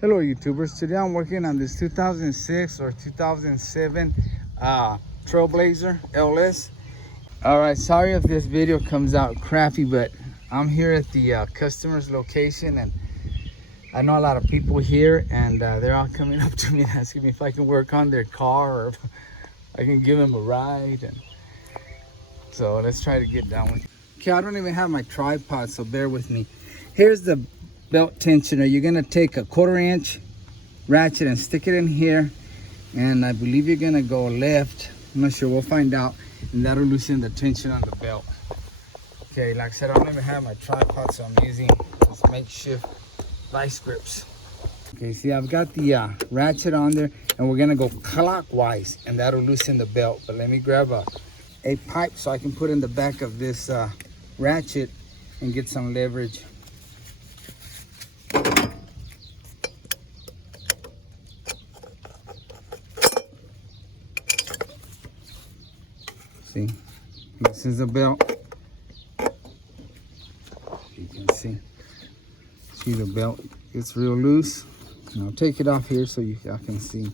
Hello YouTubers, today I'm working on this 2006 or 2007 Trailblazer LS. Alright, sorry if this video comes out crappy, but I'm here at the customer's location and I know a lot of people here, and they're all coming up to me and asking me if I can work on their car or if I can give them a ride. And so let's try to get down with it. Okay, I don't even have my tripod, so bear with me. Here's the belt tensioner. You're gonna take a 1/4 inch ratchet and stick it in here, and I believe you're gonna go left. I'm not sure, we'll find out, and that'll loosen the tension on the belt. Okay, like I said, I don't even have my tripod, so I'm using this makeshift vice grips. Okay, see, I've got the ratchet on there, and we're gonna go clockwise, and that'll loosen the belt. But let me grab a pipe so I can put in the back of this ratchet and get some leverage. See, this is the belt. You can see the belt. It's real loose. And I'll take it off here so y'all can see.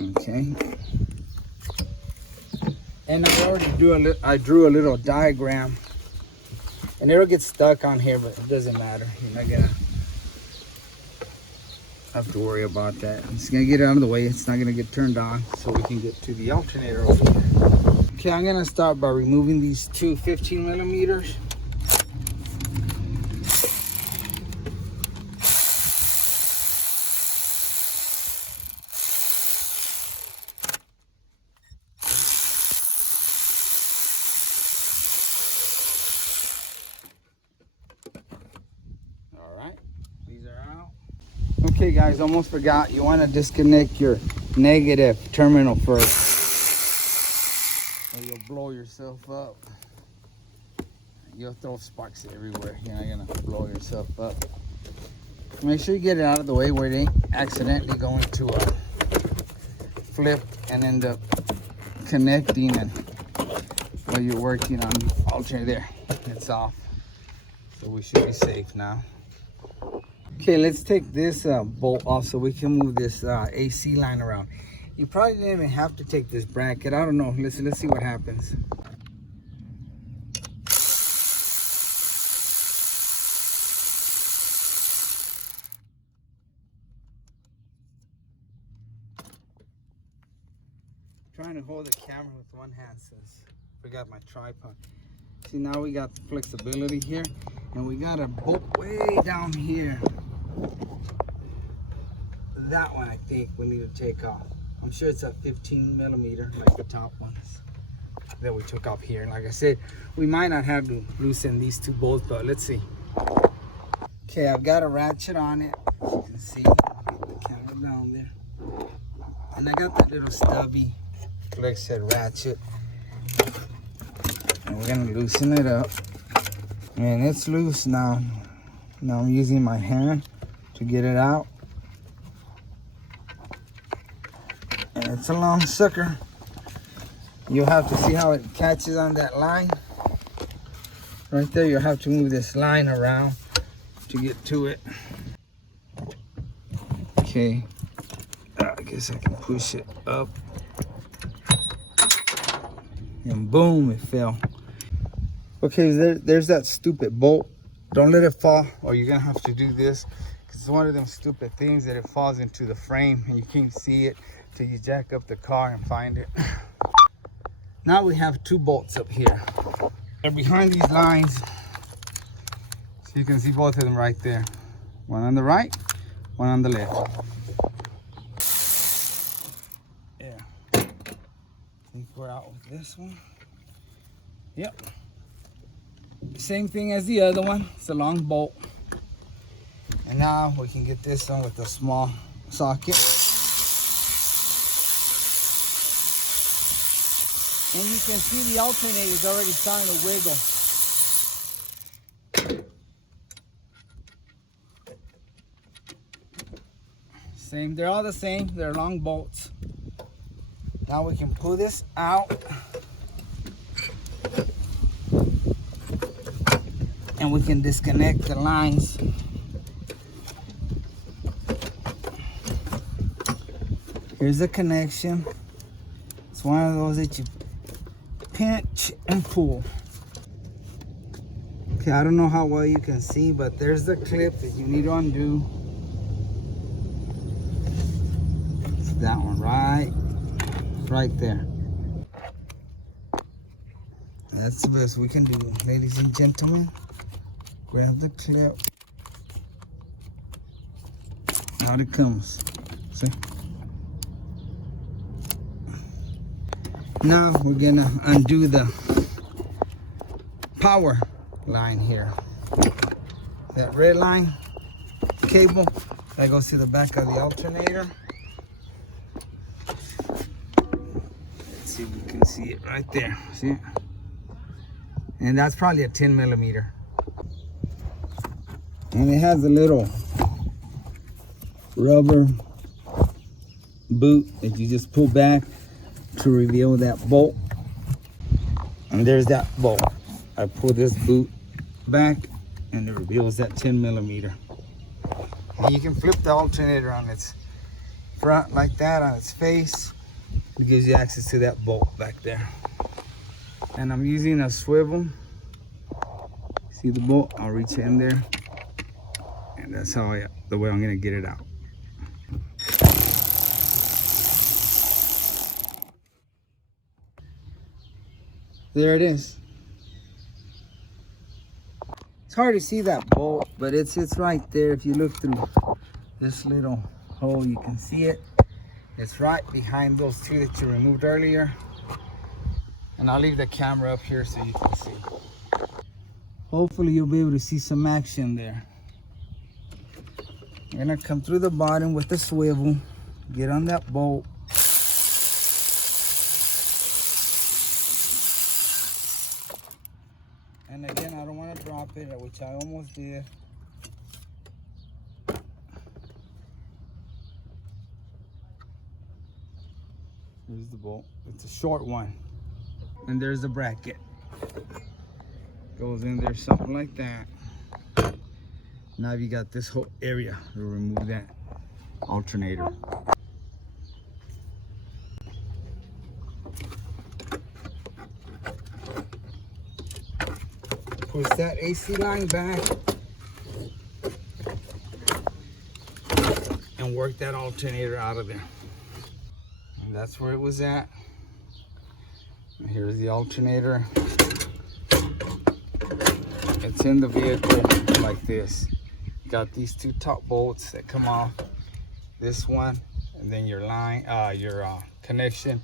Okay. And I drew a little diagram, and it'll get stuck on here, but it doesn't matter. You're not gonna have to worry about that. I'm just gonna get it out of the way. It's not gonna get turned on, so we can get to the alternator over here. Okay, I'm gonna start by removing these two 15 millimeters. All right, these are out. Okay guys, almost forgot, you want to disconnect your negative terminal first, or you'll blow yourself up. You'll throw sparks everywhere. You're not gonna blow yourself up. Make sure you get it out of the way where it ain't accidentally going to flip and end up connecting, and while you're working on the alternator, there, it's off. So we should be safe now. Okay, let's take this bolt off so we can move this AC line around. You probably didn't even have to take this bracket. I don't know. Let's see what happens. I'm trying to hold the camera with one hand since I forgot my tripod. See, now we got the flexibility here, and we got a bolt way down here. That one I think we need to take off. I'm sure it's a 15 millimeter like the top ones that we took off here. And like I said, we might not have to loosen these two bolts, but let's see. Okay, I've got a ratchet on it. As you can see, get the camera down there. And I got that little stubby flex head ratchet. And we're gonna loosen it up. And it's loose now. Now I'm using my hand to get it out. And it's a long sucker. You'll have to see how it catches on that line. Right there, you'll have to move this line around to get to it. Okay, I guess I can push it up. And boom, it fell. Okay, there's that stupid bolt. Don't let it fall, or you're gonna have to do this. It's one of them stupid things that it falls into the frame and you can't see it till you jack up the car and find it. Now we have two bolts up here. They're behind these lines. So you can see both of them right there. One on the right, one on the left. Yeah. I think we're out with this one. Yep. Same thing as the other one. It's a long bolt. And now we can get this one with a small socket. And you can see the alternator is already starting to wiggle. Same, they're all the same. They're long bolts. Now we can pull this out. And we can disconnect the lines Here's the connection. It's one of those that you pinch and pull. Okay, I don't know how well you can see, but there's the clip that you need to undo. It's that one right there. That's the best we can do, ladies and gentlemen. Grab the clip. Out it comes. See? Now we're gonna undo the power line here. That red line cable that goes to the back of the alternator. Let's see if we can see it right there. See it? And that's probably a 10 millimeter. And it has a little rubber boot that you just pull back to reveal that bolt. And there's that bolt. I pull this boot back and it reveals that 10 millimeter. And you can flip the alternator on its front like that, on its face. It gives you access to that bolt back there. And I'm using a swivel. See the bolt? I'll reach in there. And that's how the way I'm gonna get it out. There it is. It's hard to see that bolt, but it's right there. If you look through this little hole, you can see it. It's right behind those two that you removed earlier. And I'll leave the camera up here so you can see. Hopefully you'll be able to see some action there. I'm gonna come through the bottom with the swivel, get on that bolt. And again, I don't want to drop it, which I almost did. Here's the bolt. It's a short one. And there's the bracket. Goes in there, something like that. Now you got this whole area to remove that alternator. Push that AC line back and work that alternator out of there. And that's where it was at. And here's the alternator. It's in the vehicle like this. Got these two top bolts that come off. This one, and then your line, your connection,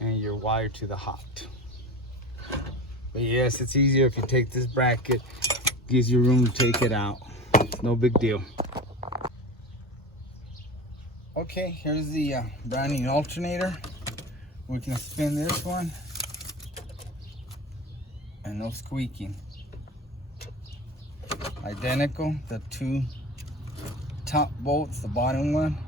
and your wire to the hot. But yes, it's easier if you take this bracket. Gives you room to take it out. No big deal. Okay, here's the brand new alternator. We can spin this one. And no squeaking. Identical, the two top bolts, the bottom one.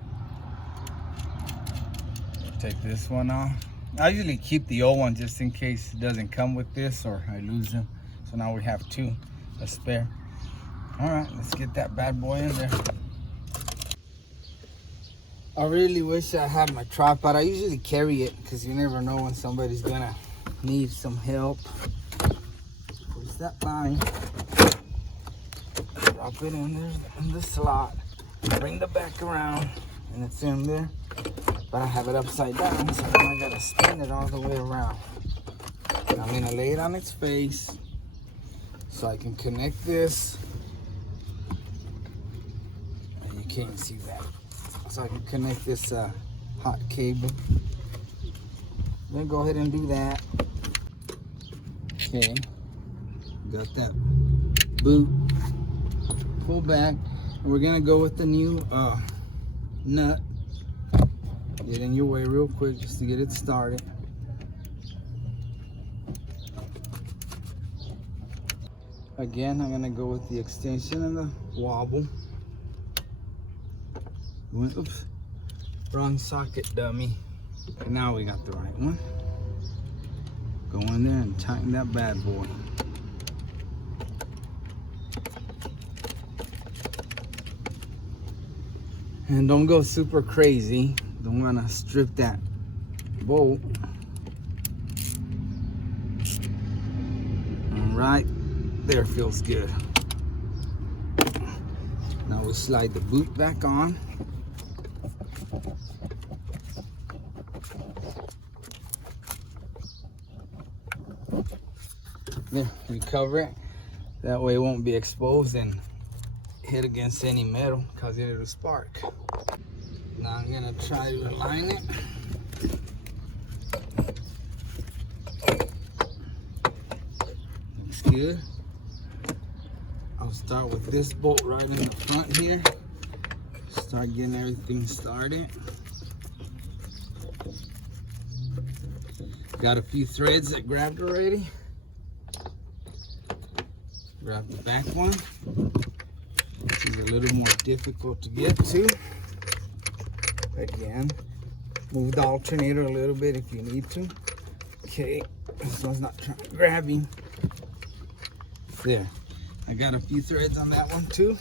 Take this one off. I usually keep the old one just in case it doesn't come with this or I lose them. So now we have two, a spare. All right, let's get that bad boy in there. I really wish I had my tripod. I usually carry it because you never know when somebody's gonna need some help. Push that line. Drop it in there in the slot. Bring the back around and it's in there. But I have it upside down, so now I gotta spin it all the way around. And I'm gonna lay it on its face so I can connect this. And you can't see that. So I can connect this hot cable. Then go ahead and do that. Okay, got that boot. Pull back, and we're gonna go with the new nut. Get in your way real quick just to get it started. Again, I'm gonna go with the extension and the wobble. Oops, wrong socket, dummy. And now we got the right one. Go in there and tighten that bad boy. And don't go super crazy. don't want to strip that bolt. Right there, feels good. Now we'll slide the boot back on. There, we cover it. That way it won't be exposed and hit against any metal, cause it'll spark. Now I'm gonna try to align it. Looks good. I'll start with this bolt right in the front here. Start getting everything started. Got a few threads that grabbed already. Grab the back one. This is a little more difficult to get to. Again, move the alternator a little bit if you need to. Okay, this one's not trying to grab him. There, I got a few threads on that one too.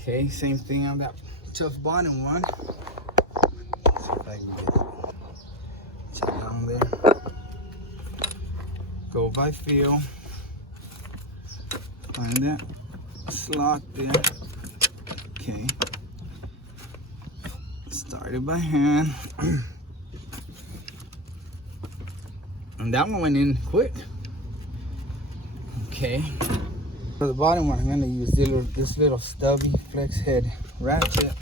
Okay, same thing on that tough bottom one. See if I can get it. Check down there. Go by feel. Find that slot there. Okay. Started by hand. And that one went in quick. Okay. For the bottom one, I'm going to use this little stubby flex head ratchet.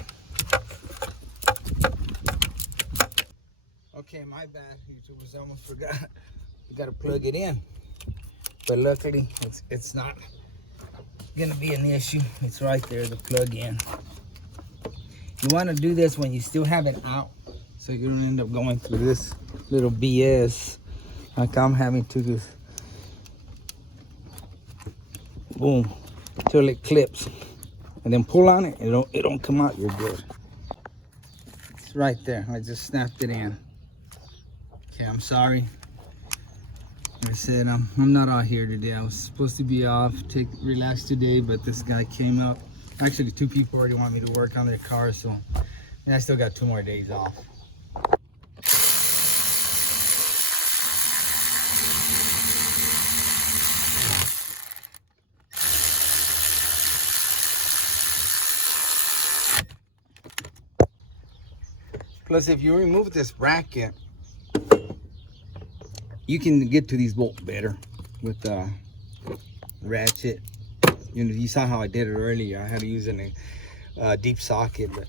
Okay, my bad, YouTubers. I almost forgot. You got to plug it in. But luckily, it's not gonna be an issue. It's right there, the plug in. You want to do this when you still have it out, so you don't end up going through this little BS like I'm having to do. Boom, till it clips, and then pull on it. It don't come out. You're good. It's right there. I just snapped it in. Okay, I'm sorry. Like I said, I'm not out here today. I was supposed to be off, relax today, but this guy came up. Actually, 2 people already want me to work on their cars, so and I still got 2 more days off. Plus, if you remove this bracket, you can get to these bolts better with the ratchet. You know, you saw how I did it earlier. I had to use a deep socket, but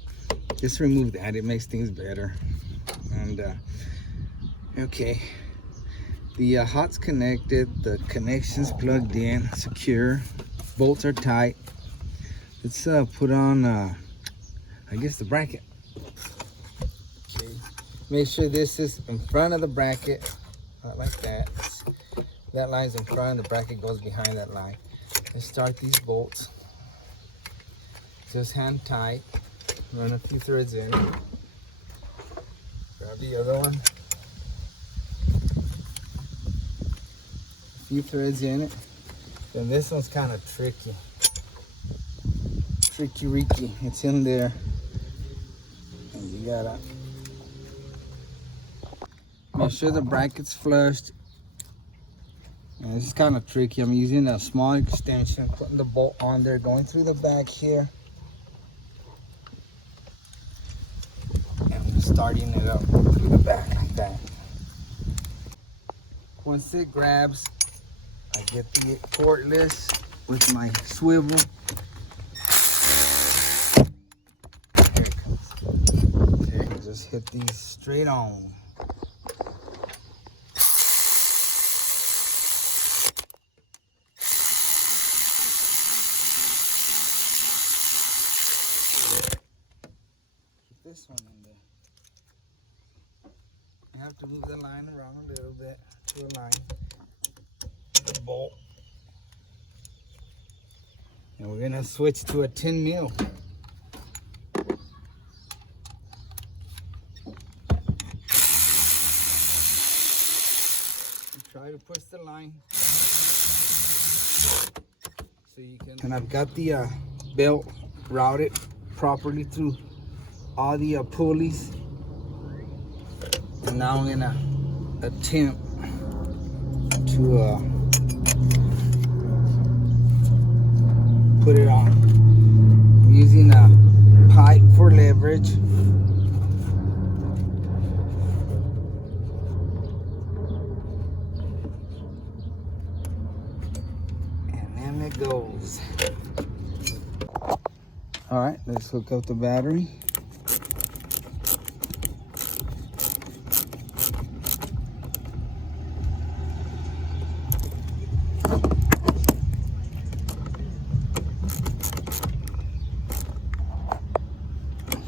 just remove that. It makes things better. And okay, the hot's connected. The connection's plugged in, secure. Bolts are tight. Let's put on, I guess, the bracket. Okay, make sure this is in front of the bracket. Not like that. That line's in front, the bracket goes behind that line. Let's start these bolts. Just hand tight. Run a few threads in. Grab the other one. A few threads in it. Then this one's kind of tricky. Tricky-reaky. It's in there. And you gotta make sure the bracket's flushed. And this is kind of tricky. I'm using a small extension, putting the bolt on there, going through the back here. And I'm starting it up through the back like that. Once it grabs, I get the cordless with my swivel. Here it comes. Okay, just hit these straight on. This one in there. You have to move the line around a little bit to align the bolt. And we're gonna switch to a 10 mil. Try to push the line so you can. And I've got the belt routed properly through all the pulleys. And now I'm gonna attempt to put it on. I'm using a pipe for leverage. And then it goes. All right, let's hook up the battery.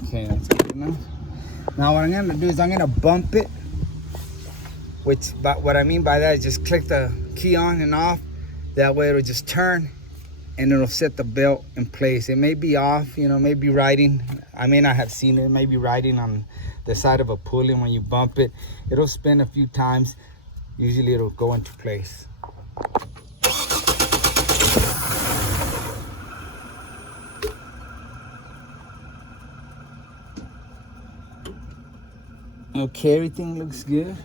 Okay, that's good enough. Now what I'm gonna do is I'm gonna bump it, but what I mean by that is just click the key on and off. That way it'll just turn and it'll set the belt in place. It may be off, you know, maybe riding. I may not have seen it. Maybe riding on the side of a pulley. When you bump it, it'll spin a few times. Usually it'll go into place. Okay, everything looks good.